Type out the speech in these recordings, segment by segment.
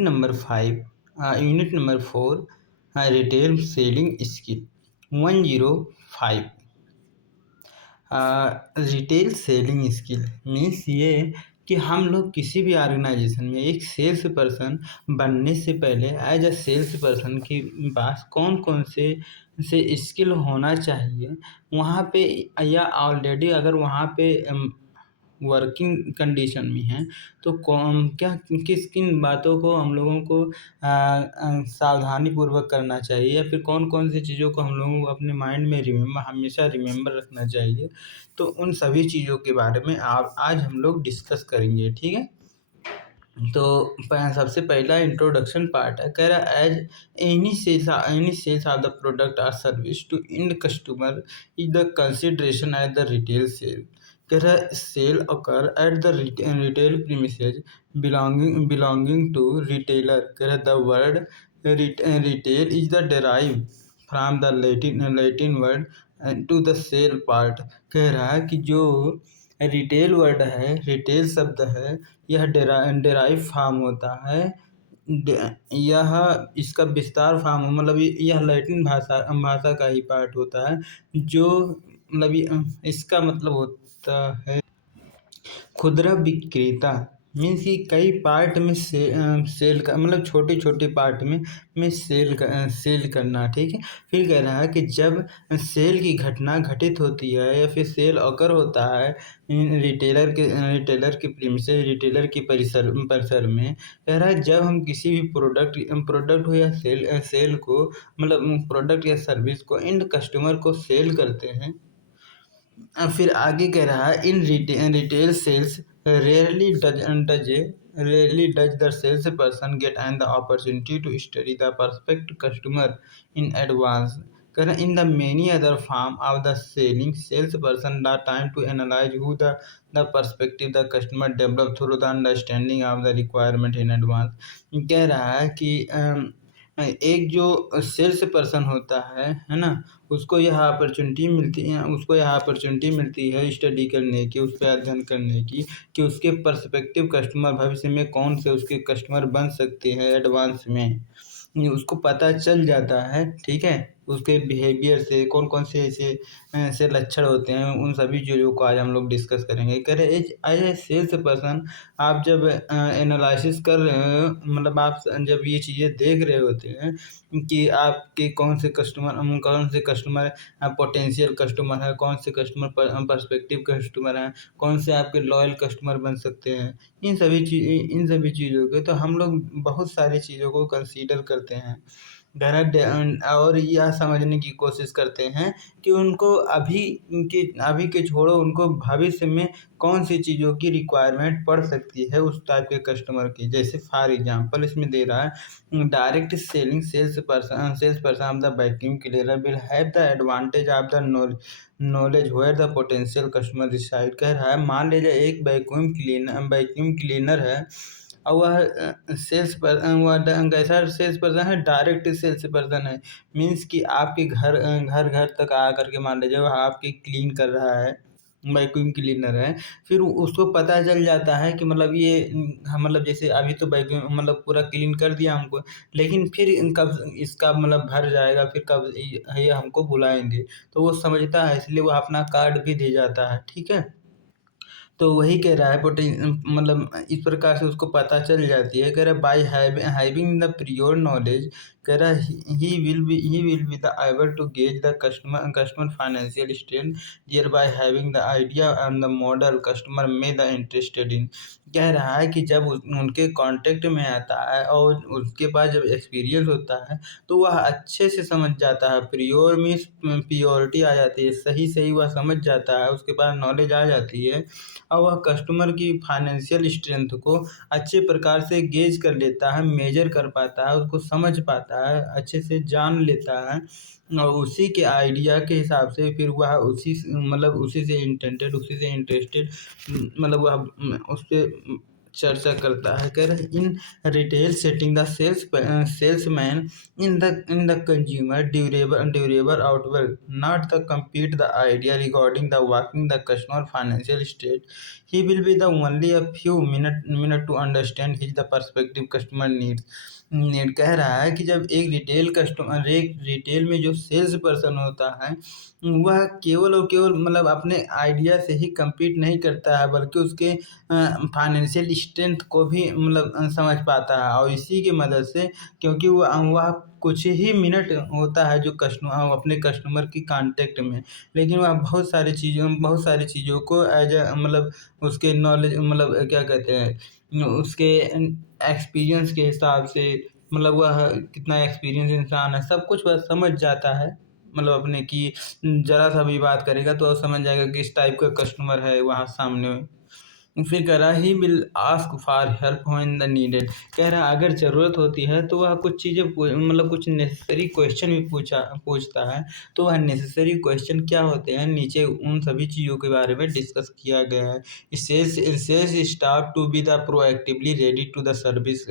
Unit number 4 retail selling skill 105। Retail selling skill means ये कि हम लोग किसी भी ऑर्गेनाइजेशन में एक सेल्स पर्सन बनने से पहले एज अ सेल्स पर्सन के पास कौन कौन से स्किल होना चाहिए वहाँ पे, या ऑलरेडी अगर वहाँ पे वर्किंग कंडीशन में हैं तो कौन क्या किस किन बातों को हम लोगों को सावधानी पूर्वक करना चाहिए, या फिर कौन कौन सी चीज़ों को हम लोगों को अपने माइंड में हमेशा रिमेंबर रखना चाहिए। तो उन सभी चीज़ों के बारे में आप आज हम लोग डिस्कस करेंगे, ठीक है। तो सबसे पहला इंट्रोडक्शन पार्ट है, कह रहा as any sales of the product और service to end customer is the consideration at the retail sale. कह रहा sale occur at the retail premises belonging to retailer. कह रहा the word retail is the derive from the Latin word to the sale part. कह रहा है कि जो retail word है, रिटेल शब्द है, यह डेराइव फॉर्म होता है। यह इसका विस्तार फॉर्म मतलब यह लैटिन भाषा का ही पार्ट होता है, जो मतलब इसका मतलब होता है खुदरा विक्रेता। मीन्स कि कई पार्ट में सेल का मतलब छोटे छोटे पार्ट में सेल करना, ठीक है। फिर कह रहा है कि जब सेल की घटना घटित होती है या फिर सेल अकर होता है रिटेलर के प्रीमिसेस, रिटेलर के परिसर में। कह रहा है जब हम किसी भी प्रोडक्ट हो या सेल को मतलब प्रोडक्ट या सर्विस को एंड कस्टमर को सेल करते हैं। फिर आगे कह रहा है in retail sales rarely does the sales person get and the opportunity to study the prospect customer in advance. कह रहा in the many other form of the selling sales person the time to analyse who the perspective the customer develop through the understanding of the requirement in advance. कह रहा है कि एक जो sales person होता है ना, उसको यह अपॉर्चुनिटी मिलती है स्टडी करने की, उस पर अध्ययन करने की कि उसके पर्सपेक्टिव कस्टमर भविष्य में कौन से उसके कस्टमर बन सकते हैं एडवांस में। उसको पता चल जाता है, ठीक है। उसके बिहेवियर से कौन कौन से ऐसे लक्षण होते हैं, उन सभी चीज़ों को आज हम लोग डिस्कस करेंगे। कह रहे एज ए सेल्स पर्सन आप जब एनालिसिस कर रहे हो, मतलब आप जब ये चीज़ें देख रहे होते हैं कि आपके कौन से कस्टमर पोटेंशियल कस्टमर है, कौन से कस्टमर पर्सपेक्टिव कस्टमर हैं, कौन से आपके लॉयल कस्टमर बन सकते हैं, इन सभी चीज़ों के तो हम लोग बहुत सारी चीज़ों को कंसीडर करते हैं और यह समझने की कोशिश करते हैं कि उनको अभी के छोड़ो, उनको भविष्य में कौन सी चीज़ों की रिक्वायरमेंट पड़ सकती है उस टाइप के कस्टमर की। जैसे फॉर एग्जांपल इसमें दे रहा है direct selling sales person of the vacuum cleaner will have the advantage of the knowledge where the potential customer reside. कह रहा है मान लीजिए एक वैक्यूम क्लीनर है और वह कैसा सेल्स पर्सन है, डायरेक्ट सेल्स पर्सन है। मीन्स कि आपके घर तक आ करके मान लीजिए वह आपके क्लीन कर रहा है, वैक्यूम क्लीनर है। फिर उसको पता चल जाता है कि मतलब ये मतलब जैसे अभी तो वैक्यूम मतलब पूरा क्लीन कर दिया हमको, लेकिन फिर कब इसका मतलब भर जाएगा, फिर कब ये हमको बुलाएंगे। तो वो समझता है, इसलिए वो अपना कार्ड भी दे जाता है, ठीक है। तो वही कह रहा है मतलब इस प्रकार से उसको पता चल जाती है। कह रहा है by having the prior knowledge, कह रहा है he will be the able to gauge the customer financial strength thereby having the idea and the model customer में द इंटरेस्टेड इन। कह रहा है कि जब उनके कांटेक्ट में आता है और उसके पास जब एक्सपीरियंस होता है तो वह अच्छे से समझ जाता है। प्रियोर मीन्स प्योरिटी आ जाती है, सही वह समझ जाता है, उसके पास नॉलेज आ जाती है और वह कस्टमर की फाइनेंशियल स्ट्रेंथ को अच्छे प्रकार से गेज कर लेता है, मेजर कर पाता है, उसको समझ पाता है, अच्छे से जान लेता है और उसी के आइडिया के हिसाब से फिर वह उसी से इंटरेस्टेड मतलब वह उस पर चर्चा करता है। कह रहे in retail setting the salesman in the consumer durable outwork not the compete the idea regarding the walking the customer financial state. He will be the only a few minute to understand his the perspective customer needs कह रहा है कि जब एक retail में जो sales person होता है वह केवल और केवल मतलब अपने आइडिया से ही compete नहीं करता है, बल्कि उसके फाइनेंशियल स्ट्रेंथ को भी मतलब समझ पाता है, और इसी की मदद से क्योंकि वह कुछ ही मिनट होता है जो कस्टमर अपने कस्टमर की कांटेक्ट में, लेकिन वह बहुत सारी चीज़ों को एज अ मतलब उसके नॉलेज मतलब क्या कहते हैं उसके एक्सपीरियंस के हिसाब से, मतलब वह कितना एक्सपीरियंस इंसान है सब कुछ वह समझ जाता है। मतलब अपने की ज़रा सा भी बात करेगा तो वह समझ जाएगा कि इस टाइप का कस्टमर है वहाँ सामने में। फिर कह रहा he will ask for help when the needed. कह रहा है अगर ज़रूरत होती है तो वह कुछ चीज़ें मतलब कुछ नेसेसरी क्वेश्चन भी पूछता है। तो वह नेसेसरी क्वेश्चन क्या होते हैं नीचे उन सभी चीज़ों के बारे में डिस्कस किया गया है। Sales staff to be the proactively ready to the service.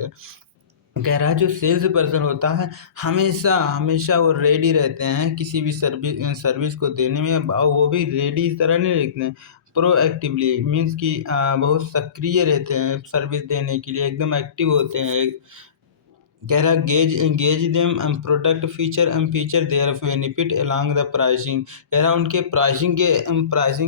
कह रहा है जो सेल्स पर्सन होता है हमेशा हमेशा वो रेडी रहते हैं किसी भी सर्विस को देने में, और वो भी रेडी इस तरह नहीं रहते हैं, प्रोएक्टिवली मीन्स कि बहुत सक्रिय रहते हैं सर्विस देने के लिए, एकदम एक्टिव होते हैं। कह रहा gauge them product feature their benefit along the pricing. कह रहा उनके प्राइसिंग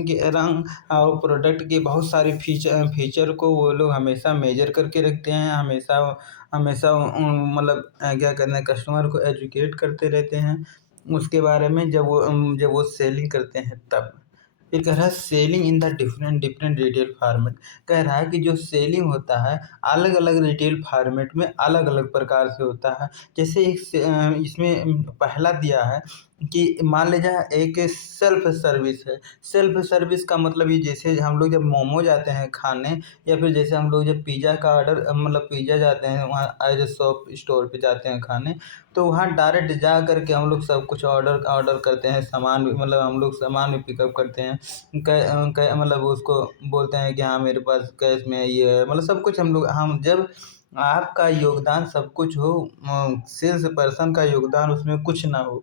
के अलॉन्ग और प्रोडक्ट के बहुत सारे फीचर को वो लोग हमेशा मेजर करके रखते हैं, हमेशा हमेशा मतलब क्या कहते हैं कस्टमर को एजुकेट करते रहते हैं उसके बारे में जब वो सेलिंग करते हैं तब। फिर कह रहा है selling in the different different retail format. कह रहा है कि जो सेलिंग होता है अलग अलग रिटेल फार्मेट में अलग अलग प्रकार से होता है। जैसे इसमें पहला दिया है कि मान लीजिए एक सेल्फ सर्विस है। सेल्फ सर्विस का मतलब ये जैसे हम लोग जब मोमो जाते हैं खाने, या फिर जैसे हम लोग जब पिज़्ज़ा का ऑर्डर मतलब पिज़्ज़ा जाते हैं वहाँ एज ए शॉप स्टोर पे जाते हैं खाने, तो वहाँ डायरेक्ट जा कर के हम लोग सब कुछ ऑर्डर करते हैं, सामान भी मतलब हम लोग सामान भी पिकअप करते हैं। मतलब उसको बोलते हैं कि हाँ मेरे पास कैश में ये है, मतलब सब कुछ हम जब आपका योगदान सब कुछ हो, सेल्स पर्सन का योगदान उसमें कुछ ना हो,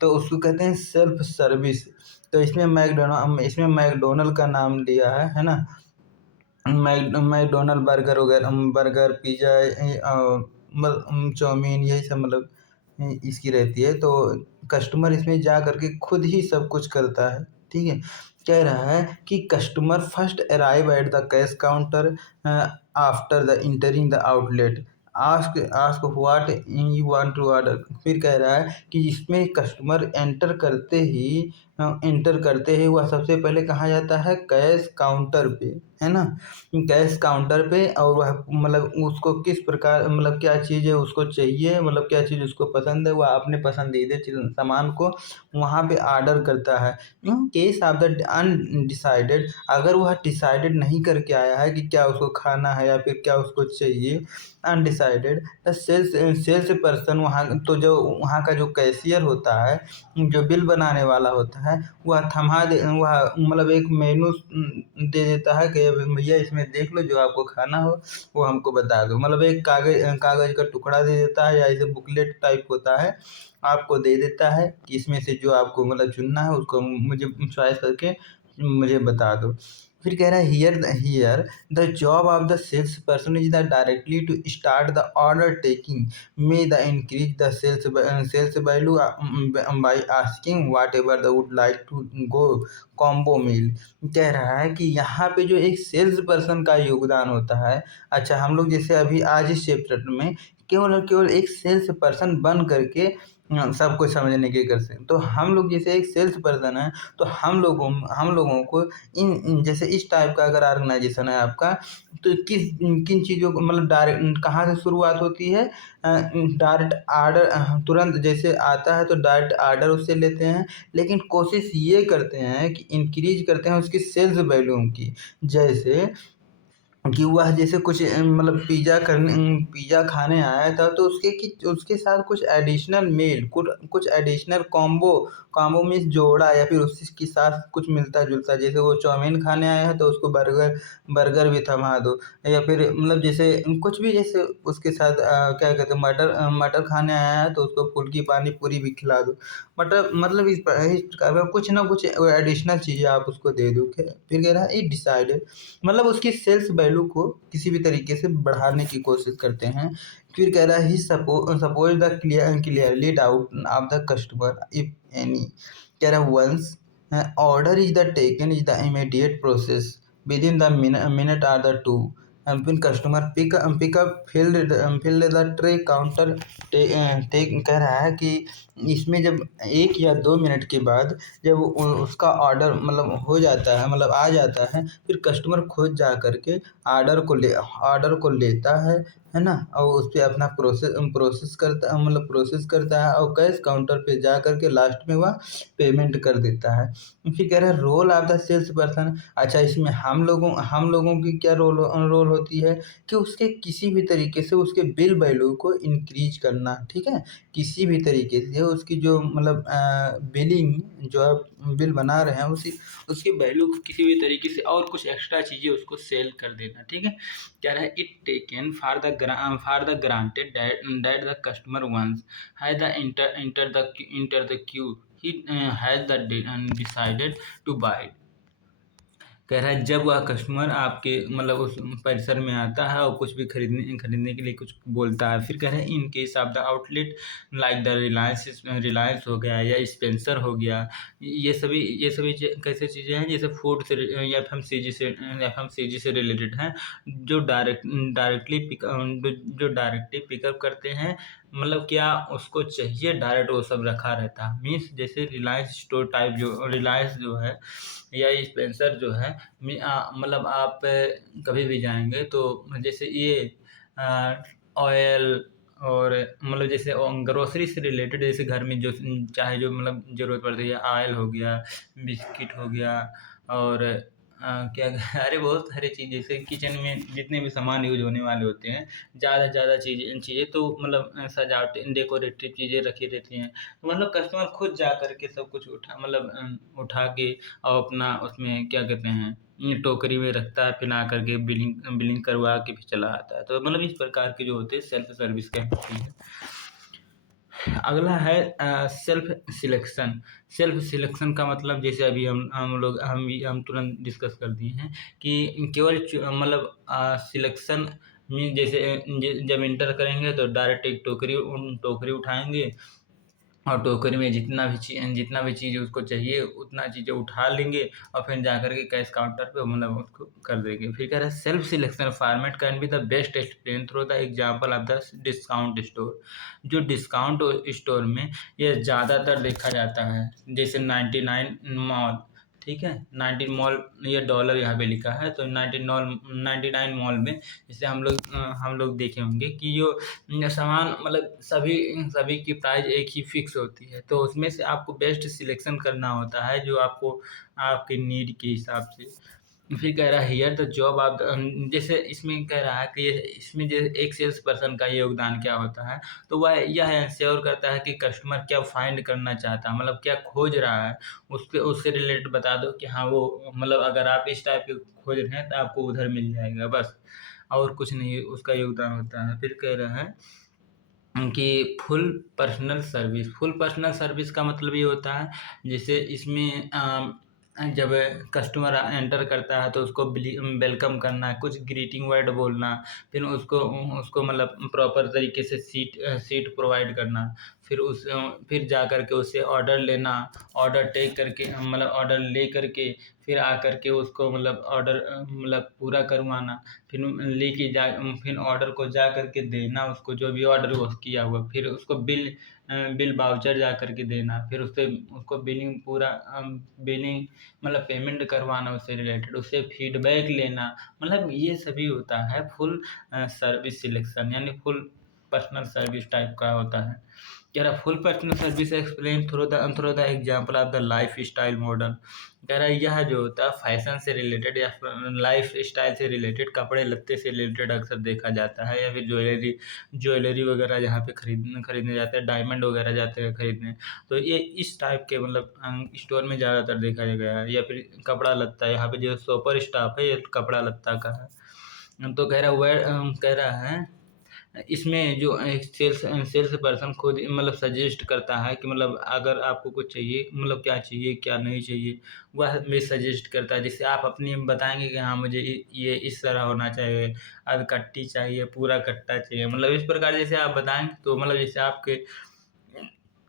तो उसको कहते हैं सेल्फ सर्विस। तो इसमें मैकडोनल्ड का नाम लिया है ना। मैकडोनल्ड बर्गर वगैरह बर्गर पिज़्ज़ा चाउमीन यही सब मतलब इसकी रहती है। तो कस्टमर इसमें जा करके खुद ही सब कुछ करता है, ठीक है। कह रहा है कि customer first arrive at the cash counter after the entering the outlet ask ask what you want to order. फिर कह रहा है कि इसमें कस्टमर एंटर करते ही वह सबसे पहले कहाँ जाता है कैश काउंटर पे, है ना। कैश काउंटर पे, और वह मतलब उसको किस प्रकार मतलब क्या चीज़ है उसको चाहिए, मतलब क्या चीज़ उसको पसंद है, वह अपने पसंदीदा सामान को वहाँ पे ऑर्डर करता है। In case of the undecided, अगर वह डिसाइडेड नहीं करके आया है कि क्या उसको खाना है या फिर क्या उसको चाहिए, अनडिसाइडेड द सेल्स पर्सन जो वहाँ का जो कैशियर होता है, जो बिल बनाने वाला होता है, वह मतलब एक मेनू दे देता है कि भैया इसमें देख लो जो आपको खाना हो वो हमको बता दो। मतलब एक कागज़ का टुकड़ा दे देता है, या ऐसे बुकलेट टाइप होता है आपको दे देता है कि इसमें से जो आपको मतलब चुनना है उसको मुझे चॉइस करके मुझे बता दो। फिर कह रहा है here the job of the sales person is the directly to start the order taking may the increase the sales value by asking whatever the would like to go combo meal. कह रहा है कि यहाँ पे जो एक sales person का योगदान होता है, अच्छा हम लोग जैसे अभी आज इस चैप्टर में केवल और केवल एक सेल्स पर्सन बन करके सब कुछ समझने की कर सकते। तो हम लोग जैसे एक सेल्स पर्सन है, तो हम लोगों को जैसे इस टाइप का अगर ऑर्गेनाइजेशन है आपका, तो किन चीज़ों को मतलब डायरेक्ट कहाँ से शुरुआत होती है, डायरेक्ट आर्डर तुरंत जैसे आता है तो डायरेक्ट आर्डर उससे लेते हैं, लेकिन कोशिश ये करते हैं कि इंक्रीज करते हैं उसकी सेल्स वैल्यू की। जैसे कि वह जैसे कुछ मतलब पिज़्ज़ा खाने आया था, तो उसके साथ कुछ एडिशनल मील, कुछ एडिशनल कॉम्बो मीन्स जोड़ा, या फिर उसके साथ कुछ मिलता जुलता, जैसे वो चाउमीन खाने आया है तो उसको बर्गर बर्गर भी थमा दो, या फिर मतलब जैसे कुछ भी, जैसे उसके साथ क्या कहते हैं, मटर खाने आया है तो उसको फुल्की पानी पूरी भी खिला दो। मतलब इस प्रकार का कुछ ना कुछ एडिशनल चीज़ें आप उसको दे दो। फिर कह रहा है इट डिसाइडेड, मतलब उसकी सेल्स वैल्यू को किसी भी तरीके से बढ़ाने की कोशिश करते हैं। फिर कह रहा है he suppose the clearly doubt of the customer if any. कह रहा है once order is the taken is the immediate process within the minute or the two. फिर customer pick up filled the tray counter take. कह रहा है कि इसमें जब 1 या 2 मिनट के बाद जब उसका ऑर्डर मतलब हो जाता है, मतलब आ जाता है, फिर कस्टमर खुद जा करके ऑर्डर को लेता है ना, और उस पे अपना प्रोसेस करता है, और कैश काउंटर पे जा करके लास्ट में वह पेमेंट कर देता है। फिर कह रहा है role of the sales person. अच्छा, इसमें हम लोगों की क्या रोल रोल होती है कि उसके किसी भी तरीके से उसके बिल वैल्यू को इंक्रीज करना, ठीक है। किसी भी तरीके से उसकी जो मतलब बिलिंग, जो आप बिल बना रहे हैं, उसी उसकी वैल्यू को किसी भी तरीके से और कुछ एक्स्ट्रा चीज़ें उसको सेल कर देना, ठीक है। कह रहा है it taken for the granted that the customer once has the enter the queue he has the decided to buy. कह रहा है जब वह कस्टमर आपके मतलब उस परिसर में आता है और कुछ भी खरीदने के लिए कुछ बोलता है। फिर कह रहे हैं in case of the outlet like the Reliance हो गया या स्पेंसर हो गया, ये सभी कैसे चीज़ें हैं, जैसे फूड से या एफएमसीजी से रिलेटेड हैं, जो डायरेक्टली पिकअप करते हैं। मतलब क्या उसको चाहिए डायरेक्ट वो सब रखा रहता है, मीन्स जैसे रिलायंस स्टोर टाइप, जो रिलायंस जो है या स्पेंसर जो है, मतलब आप कभी भी जाएंगे तो जैसे ये ऑयल और मतलब जैसे ग्रोसरी से रिलेटेड, जैसे घर में जो चाहे जो मतलब ज़रूरत पड़ती है, ऑयल हो गया, बिस्किट हो गया, और क्या अरे बहुत सारी चीज़, जैसे किचन में जितने भी सामान यूज होने वाले होते हैं, ज़्यादा से ज़्यादा चीज़ें तो मतलब सजावट डेकोरेटिव चीज़ें रखी रहती हैं। तो मतलब कस्टमर खुद जा करके सब कुछ उठा के और अपना उसमें क्या कहते हैं, टोकरी में रखता है, फिर आकर के बिलिंग बिलिंग करवा के फिर चला आता है। तो मतलब इस प्रकार के जो होते हैं सेल्फ सर्विस का होती है। अगला है सेल्फ सिलेक्शन। सेल्फ सिलेक्शन का मतलब जैसे अभी हम तुरंत डिस्कस कर दिए हैं कि केवल मतलब सिलेक्शन मीन जैसे जब इंटर करेंगे तो डायरेक्ट एक टोकरी उठाएंगे, और टोकरी में जितना भी चीज़ उसको चाहिए उतना चीज़ें उठा लेंगे, और फिर जाकर के कैश काउंटर पे मतलब उसको कर देंगे। फिर कह रहा है self selection format can be the best explain through the example of the discount store. जो डिस्काउंट स्टोर में ये ज़्यादातर देखा जाता है, जैसे 99 मॉल, ठीक है, 19 मॉल, ये डॉलर यहाँ पे लिखा है, तो 99 मॉल में जैसे हम लोग देखे होंगे कि जो सामान मतलब सभी सभी की प्राइस एक ही फिक्स होती है, तो उसमें से आपको बेस्ट सिलेक्शन करना होता है जो आपको आपके नीड के हिसाब से। फिर कह रहा है हियर द जॉब आप, जैसे इसमें कह रहा है कि इसमें जो एक सेल्स पर्सन का योगदान क्या होता है, तो वह यह इंश्योर करता है कि कस्टमर क्या फाइंड करना चाहता है, मतलब क्या खोज रहा है, उसके उससे रिलेटेड बता दो कि हाँ वो मतलब अगर आप इस टाइप के खोज रहे हैं तो आपको उधर मिल जाएगा, बस और कुछ नहीं उसका योगदान होता है। फिर कह रहा है कि फुल पर्सनल सर्विस का मतलब ये होता है, जैसे इसमें जब कस्टमर एंटर करता है तो उसको वेलकम करना, कुछ ग्रीटिंग वर्ड बोलना, फिर उसको उसको मतलब प्रॉपर तरीके से सीट प्रोवाइड करना, फिर जा करके उससे ऑर्डर लेना, ऑर्डर टेक करके मतलब ऑर्डर ले करके फिर आ करके उसको मतलब ऑर्डर मतलब पूरा करवाना, फिर लेके जा फिर ऑर्डर को जा करके देना उसको, जो भी ऑर्डर वो किया हुआ, फिर उसको बिल वाउचर जा करके देना, फिर उससे उसको बिलिंग मतलब पेमेंट करवाना, उससे रिलेटेड उससे फीडबैक लेना, मतलब ये सभी होता है फुल सर्विस सिलेक्शन, यानी फुल पर्सनल सर्विस टाइप का होता है। कह रहा full personal service explain through the example of the life style model. कह रहा है यह जो होता है फैशन से रिलेटेड या लाइफ स्टाइल से रिलेटेड, कपड़े लत्ते से रिलेटेड अक्सर देखा जाता है, या फिर ज्वेलरी वगैरह जहाँ पे खरीदने जाते हैं, डायमंड वगैरह जाते हैं खरीदने, तो ये इस टाइप के मतलब स्टोर में ज़्यादातर देखा गया है। या फिर कपड़ा लत्ता, यहाँ पे जो सुपर स्टाफ है ये कपड़ा लत्ता का है। तो कह रहा है कह रहा है इसमें जो एक सेल्स पर्सन खुद मतलब सजेस्ट करता है कि मतलब अगर आपको कुछ चाहिए, मतलब क्या चाहिए क्या नहीं चाहिए, वह भी सजेस्ट करता है, जिससे आप अपनी बताएंगे कि हाँ मुझे ये इस तरह होना चाहिए, अब कट्टी चाहिए, पूरा कट्टा चाहिए, मतलब इस प्रकार जैसे आप बताएंगे तो मतलब जैसे आपके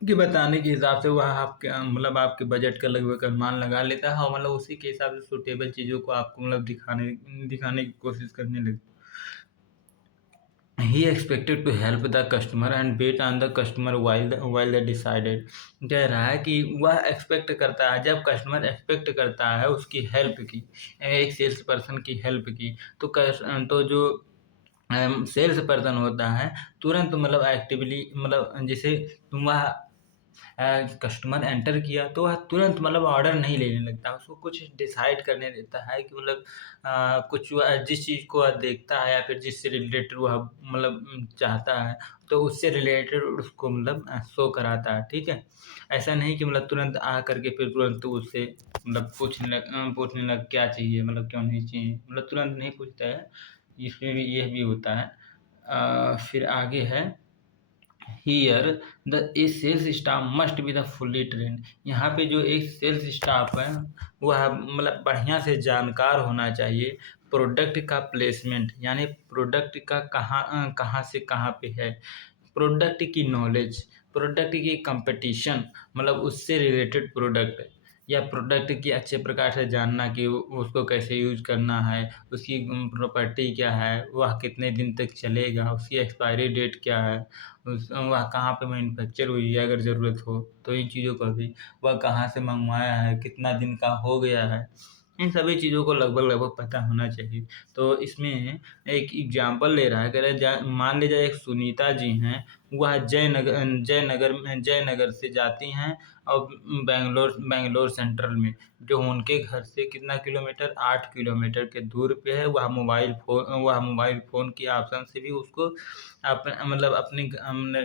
कि बताने के हिसाब से वह आपके मतलब आपके बजट का लगभग अनुमान लगा लेता है, और मतलब उसी के हिसाब से सूटेबल चीज़ों को आपको मतलब दिखाने की कोशिश करने लगता है। He expected to help the customer and bet on the customer while they decided। कह रहा है कि वह एक्सपेक्ट करता है, जब कस्टमर एक्सपेक्ट करता है उसकी हेल्प की, एक सेल्स पर्सन की हेल्प की, तो जो सेल्स पर्सन होता है तुरंत मतलब एक्टिवली मतलब जैसे वह कस्टमर एंटर किया तो वह तुरंत मतलब ऑर्डर नहीं लेने लगता, उसको कुछ डिसाइड करने देता है कि मतलब कुछ वह जिस चीज़ को वह देखता है या फिर जिससे रिलेटेड वह मतलब चाहता है, तो उससे रिलेटेड उसको मतलब शो कराता है, ठीक है। ऐसा नहीं कि मतलब तुरंत आ करके फिर तुरंत तो उससे मतलब पूछने लग क्या चाहिए, मतलब क्यों नहीं चाहिए, मतलब तुरंत नहीं पूछता है। इसमें भी यह भी होता है। फिर आगे है here the a sales staff must be the fully trained. यहाँ पे जो एक सेल्स स्टाफ है वह मतलब बढ़िया से जानकार होना चाहिए प्रोडक्ट का प्लेसमेंट, यानी प्रोडक्ट का कहाँ से कहाँ पे है, प्रोडक्ट की नॉलेज, प्रोडक्ट की कंपटीशन, मतलब उससे रिलेटेड प्रोडक्ट, या प्रोडक्ट की अच्छे प्रकार से जानना कि उसको कैसे यूज करना है, उसकी प्रॉपर्टी क्या है, वह कितने दिन तक चलेगा, उसकी एक्सपायरी डेट क्या है, वह कहाँ पे मैन्युफैक्चर हुई है अगर ज़रूरत हो तो, इन चीज़ों का भी, वह कहाँ से मंगवाया है, कितना दिन का हो गया है, इन सभी चीज़ों को लगभग लगभग पता होना चाहिए। तो इसमें एक एग्जाम्पल ले रहा है, कह रहा है मान लीजिए एक सुनीता जी हैं, वह जयनगर से जाती हैं और बेंगलोर सेंट्रल में, जो उनके घर से कितना किलोमीटर, 8 किलोमीटर के दूर पे है। वह मोबाइल फ़ोन की ऑप्शन से भी उसको मतलब अपने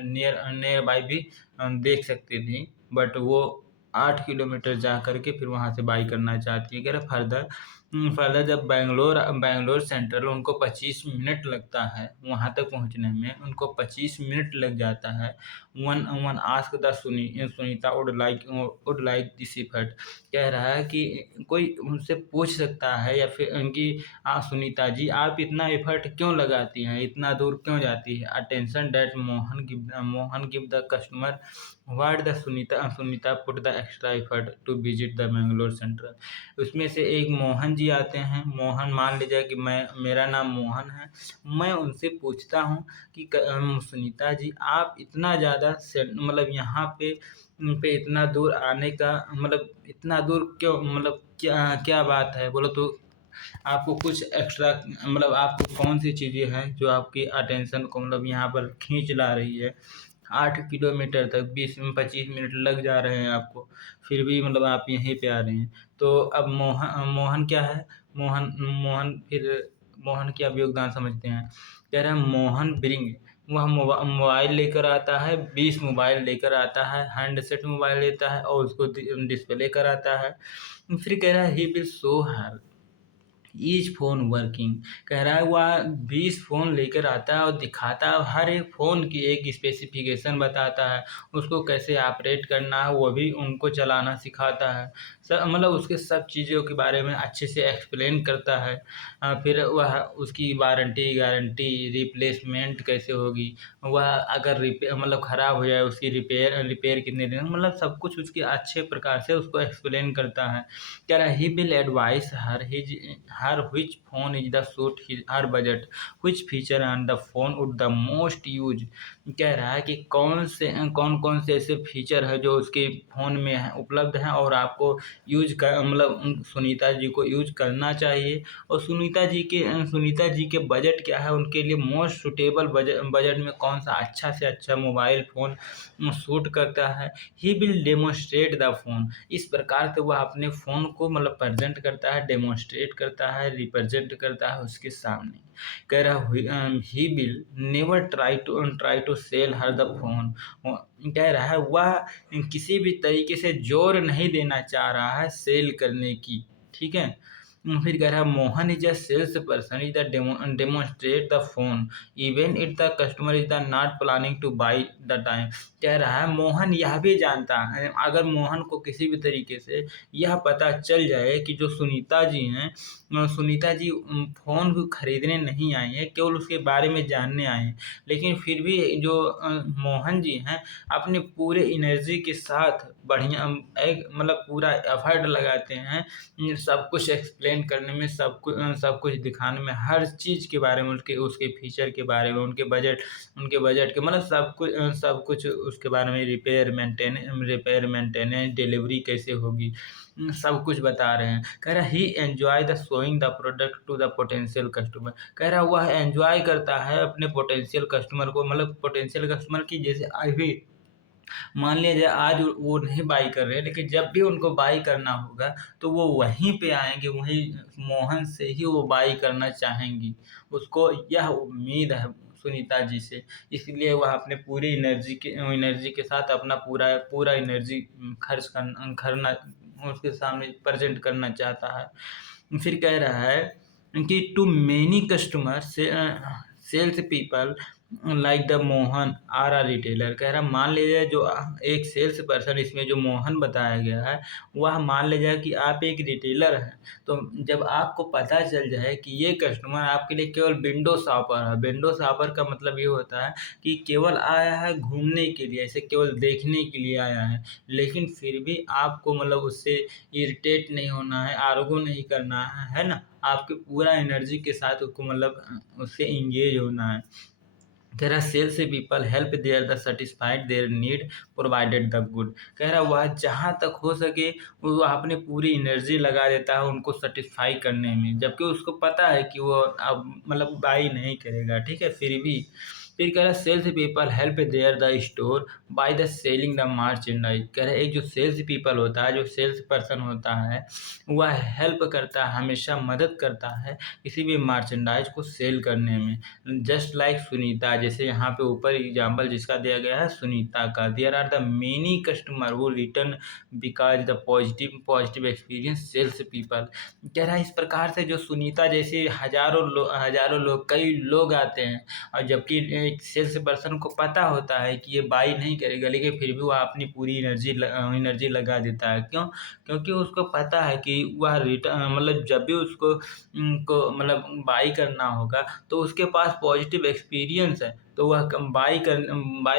नियर बाय भी देख सकती थी, बट वो 8 किलोमीटर जा करके फिर वहाँ से बाई करना चाहती है। कह रहे फर्दर जब बैंगलोर सेंट्रल उनको 25 मिनट लगता है, वहाँ तक पहुँचने में उनको 25 मिनट लग जाता है। One one ask the Sunita would like this effort. कह रहा है कि कोई उनसे पूछ सकता है या फिर उनकी सुनीता जी आप इतना एफर्ट क्यों लगाती हैं, इतना दूर क्यों जाती है। Attention that Mohan give the customer what the Sunita put the extra effort to visit the Mangalore central. उसमें से एक मोहन जी आते हैं, मोहन मान लीजिए कि मेरा नाम मोहन है, मैं उनसे पूछता हूँ कि सुनीता जी आप इतना ज़्यादा मतलब यहाँ पे इतना दूर आने का मतलब इतना दूर क्यों, मतलब क्या क्या बात है, बोलो तो आपको कुछ एक्स्ट्रा मतलब आपको कौन सी चीज़ें हैं जो आपकी अटेंशन को मतलब यहाँ पर खींच ला रही है। 8 किलोमीटर तक 20-25 मिनट लग जा रहे हैं आपको, फिर भी मतलब आप यहीं पे आ रहे हैं। तो अब मोहन क्या है, मोहन की आप योगदान समझते हैं। कह रहे हैं मोहन ब्रिंग, वह मोबाइल लेकर आता है, 20 मोबाइल लेकर आता है, हैंडसेट मोबाइल लेता है और उसको डिस्प्ले कराता है। फिर कह रहा है he will show her each phone working. कह रहा है वह 20 फ़ोन लेकर आता है और दिखाता है, हर एक फ़ोन की एक स्पेसिफिकेशन बताता है, उसको कैसे ऑपरेट करना है वो भी उनको चलाना सिखाता है। सब मतलब उसके सब चीज़ों के बारे में अच्छे से एक्सप्लेन करता है। फिर वह उसकी वारंटी गारंटी रिप्लेसमेंट कैसे होगी, वह अगर मतलब ख़राब हो जाए उसकी रिपेयर कितने दिन, मतलब सब कुछ उसके अच्छे प्रकार से उसको एक्सप्लेन करता है। कह रहा है he will advice her which phone is the suit his her budget, which feature on the phone would the most use. कह रहा है कि कौन-कौन से ऐसे फीचर है जो उसके फ़ोन में है उपलब्ध हैं और आपको यूज़ कर मतलब सुनीता जी को यूज़ करना चाहिए। और सुनीता जी के बजट क्या है, उनके लिए मोस्ट सूटेबल बजट में कौन-सा अच्छा से अच्छा मोबाइल फ़ोन सूट करता है। He will demonstrate the phone, इस प्रकार से वह अपने फ़ोन को मतलब प्रेज़ेंट करता है, डेमोंस्ट्रेट करता है, रिप्रेज़ेंट करता है उसके सामने। कह रहा he will never try to sell her the phone. कह रहा है वह किसी भी तरीके से ज़ोर नहीं देना चाह रहा है सेल करने की, ठीक है? फिर कह रहा है Mohan is a sales person is the demonstrate the phone even if the customer is the not planning to buy the time. कह रहा है मोहन यह भी जानता है, अगर मोहन को किसी भी तरीके से यह पता चल जाए कि जो सुनीता जी हैं, सुनीता जी फ़ोन को खरीदने नहीं आई हैं, केवल उसके बारे में जानने आए हैं। लेकिन फिर भी जो मोहन जी हैं, अपने पूरे एनर्जी के साथ बढ़िया एक मतलब पूरा एफ़र्ट लगाते हैं सब कुछ एक्सप्लेन करने में, सब कुछ दिखाने में, हर चीज़ के बारे में, उसके फीचर के बारे में, उनके बजट के मतलब सब कुछ उसके बारे में, रिपेयर मेंटेनेंस, डिलीवरी कैसे होगी, सब कुछ बता रहे हैं। कह रहा है he enjoy the showing the product to the potential customer. कह रहा है वह एन्जॉय करता है अपने पोटेंशियल कस्टमर को, मतलब पोटेंशियल कस्टमर की जैसे अभी मान लीजिए आज वो नहीं बाई कर रहे हैं, लेकिन जब भी उनको बाई करना होगा तो वो वहीं पे आएँगे, वहीं मोहन से ही वो बाई करना चाहेंगी। उसको यह उम्मीद है सुनीता जी से, इसलिए वह अपने पूरी एनर्जी के साथ अपना पूरा पूरा एनर्जी खर्च करना उसके सामने प्रेज़ेंट करना चाहता है। फिर कह रहा है कि to many customer sales people like the Mohan are a retailer. कह रहा मान लीजिए जो एक सेल्स पर्सन इसमें जो मोहन बताया गया है, वह मान लीजिए कि आप एक रिटेलर हैं। तो जब आपको पता चल जाए कि ये कस्टमर आपके लिए केवल विंडो शॉपर है, विंडो शॉपर का मतलब ये होता है कि केवल आया है घूमने के लिए, ऐसे केवल देखने के लिए आया है, लेकिन फिर भी आपको मतलब उससे इरिटेट नहीं होना है, आर्ग्यू नहीं करना है ना? आपके पूरा एनर्जी के साथ उसको मतलब उससे एंगेज होना है। कह रहा sales people help their the satisfied their need provided the good. कह रहा वह जहाँ तक हो सके वो अपनी पूरी एनर्जी लगा देता है उनको सेटिस्फाई करने में, जबकि उसको पता है कि वो अब मतलब बाई नहीं करेगा, ठीक है? फिर कह रहा sales people help their the store by the selling the merchandise. कह रहा एक जो सेल्स पीपल होता है, जो सेल्स पर्सन होता है, वह हेल्प करता है, हमेशा मदद करता है किसी भी मर्चेंडाइज को सेल करने में। जस्ट लाइक सुनीता, जैसे यहाँ पे ऊपर एग्जाम्पल जिसका दिया गया है सुनीता का, there are the many customer who return because the positive experience sales people. कह रहा है इस प्रकार से जो सुनीता जैसे हजारों लोग कई लोग आते हैं, और जबकि एक सेल्स पर्सन को पता होता है कि ये बाई नहीं करेगा, लेकिन फिर भी वह अपनी पूरी एनर्जी लगा देता है। क्यों? क्योंकि उसको पता है कि वह मतलब जब भी उसको मतलब बाई करना होगा तो उसके पास पॉजिटिव एक्सपीरियंस है, तो वह बाई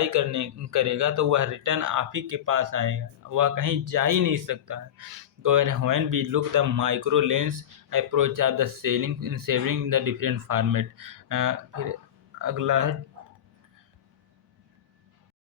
करेगा तो वह रिटर्न आप ही के पास आएगा, वह कहीं जा ही नहीं सकता है। तो when we look the micro lens approach of the selling the different format. फिर अगला है